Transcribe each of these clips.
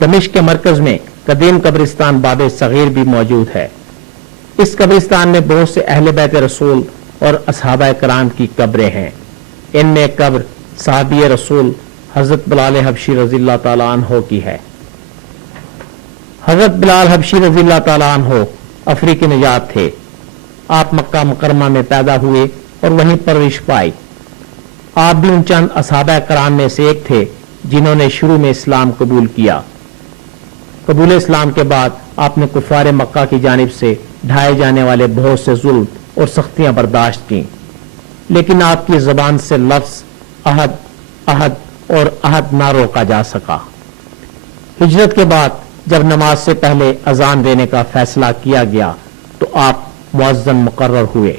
دمشق کے مرکز میں قدیم قبرستان باب صغیر بھی موجود ہے۔ اس قبرستان میں بہت سے اہل بیت رسول اور اصحابہ کرام کی قبریں ہیں۔ ان میں ایک قبر صحابی رسول حضرت بلال حبشی رضی اللہ تعالیٰ عنہ کی ہے۔ حضرت بلال حبشی رضی اللہ تعالیٰ عنہ افریقی نژاد تھے۔ آپ مکہ مکرمہ میں پیدا ہوئے اور وہیں پرورش پائی۔ آپ بھی ان چند اصحابہ کرام میں سے ایک تھے جنہوں نے شروع میں اسلام قبول کیا۔ قبول اسلام کے بعد آپ نے کفار مکہ کی جانب سے ڈھائے جانے والے بہت سے ظلم اور سختیاں برداشت کیں، لیکن آپ کی زبان سے لفظ عہد عہد اور عہد نہ روکا جا سکا۔ ہجرت کے بعد جب نماز سے پہلے اذان دینے کا فیصلہ کیا گیا تو آپ مؤذن مقرر ہوئے۔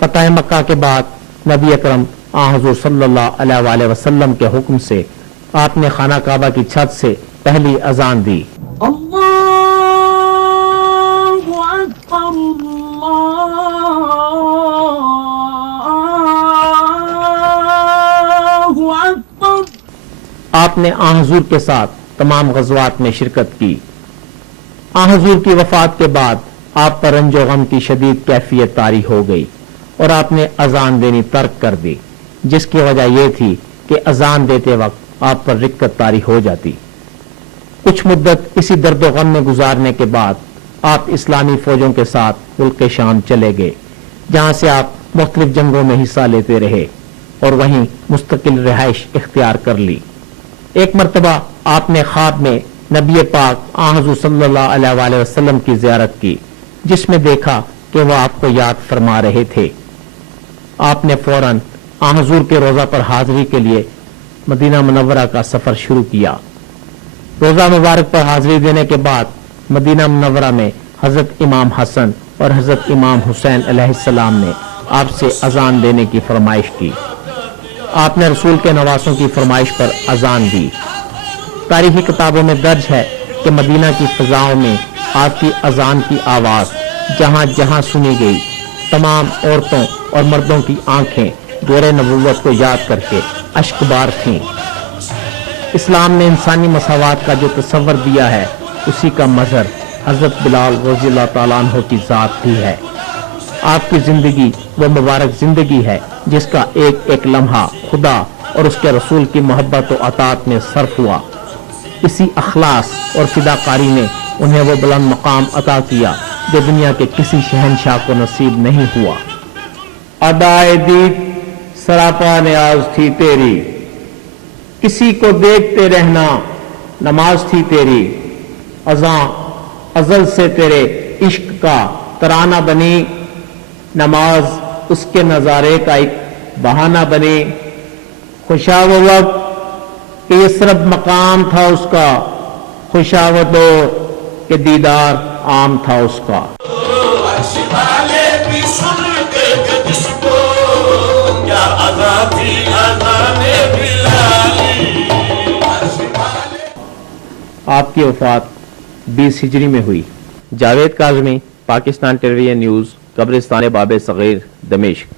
فتح مکہ کے بعد نبی اکرم حضور صلی اللہ علیہ وآلہ وسلم کے حکم سے آپ نے خانہ کعبہ کی چھت سے پہلی اذان دی۔ اللہ اکبر اللہ اکبر۔ آپ نے حضور کے ساتھ تمام غزوات میں شرکت کی۔ حضور کی وفات کے بعد آپ پر رنج و غم کی شدید کیفیت طاری ہو گئی اور آپ نے اذان دینی ترک کر دی، جس کی وجہ یہ تھی کہ اذان دیتے وقت آپ پر رکت طاری ہو جاتی۔ کچھ مدت اسی درد و غم میں گزارنے کے بعد آپ اسلامی فوجوں کے ساتھ ملک شام چلے گئے، جہاں سے آپ مختلف جنگوں میں حصہ لیتے رہے اور وہیں مستقل رہائش اختیار کر لی۔ ایک مرتبہ آپ نے خواب میں نبی پاک حضور صلی اللہ علیہ وآلہ وسلم کی زیارت کی، جس میں دیکھا کہ وہ آپ کو یاد فرما رہے تھے۔ آپ نے فوراً حضور کے روضہ پر حاضری کے لیے مدینہ منورہ کا سفر شروع کیا۔ روضہ مبارک پر حاضری دینے کے بعد مدینہ منورہ میں حضرت امام حسن اور حضرت امام حسین علیہ السلام نے آپ سے اذان دینے کی فرمائش کی۔ آپ نے رسول کے نواسوں کی فرمائش پر اذان دی۔ تاریخی کتابوں میں درج ہے کہ مدینہ کی فضاؤں میں آپ کی اذان کی آواز جہاں جہاں سنی گئی، تمام عورتوں اور مردوں کی آنکھیں دور نبوت کو یاد کر کے اشک بار تھیں۔ اسلام نے انسانی مساوات کا جو تصور دیا ہے، اسی کا مظہر حضرت بلال رضی اللہ تعالیٰ عنہ کی ذات بھی ہے۔ آپ کی زندگی وہ مبارک زندگی ہے جس کا ایک ایک لمحہ خدا اور اس کے رسول کی محبت و اطاعت میں صرف ہوا۔ اسی اخلاص اور فداکاری نے انہیں وہ بلند مقام عطا کیا جو دنیا کے کسی شہنشاہ کو نصیب نہیں ہوا۔ ادائے دید سراپا نیاز تھی تیری، کسی کو دیکھتے رہنا نماز تھی تیری، اذاں ازل سے تیرے عشق کا ترانہ بنی، نماز اس کے نظارے کا ایک بہانہ بنی۔ خوشا وہ وقت کہ یثرب مقام تھا اس کا، خوشا وہ دور کہ دیدار عام تھا اس کا۔ آپ کی وفات 20 ہجری میں ہوئی۔ جاوید کاظمی، پاکستان ٹیلی ویژن نیوز، قبرستان باب صغیر، دمشق۔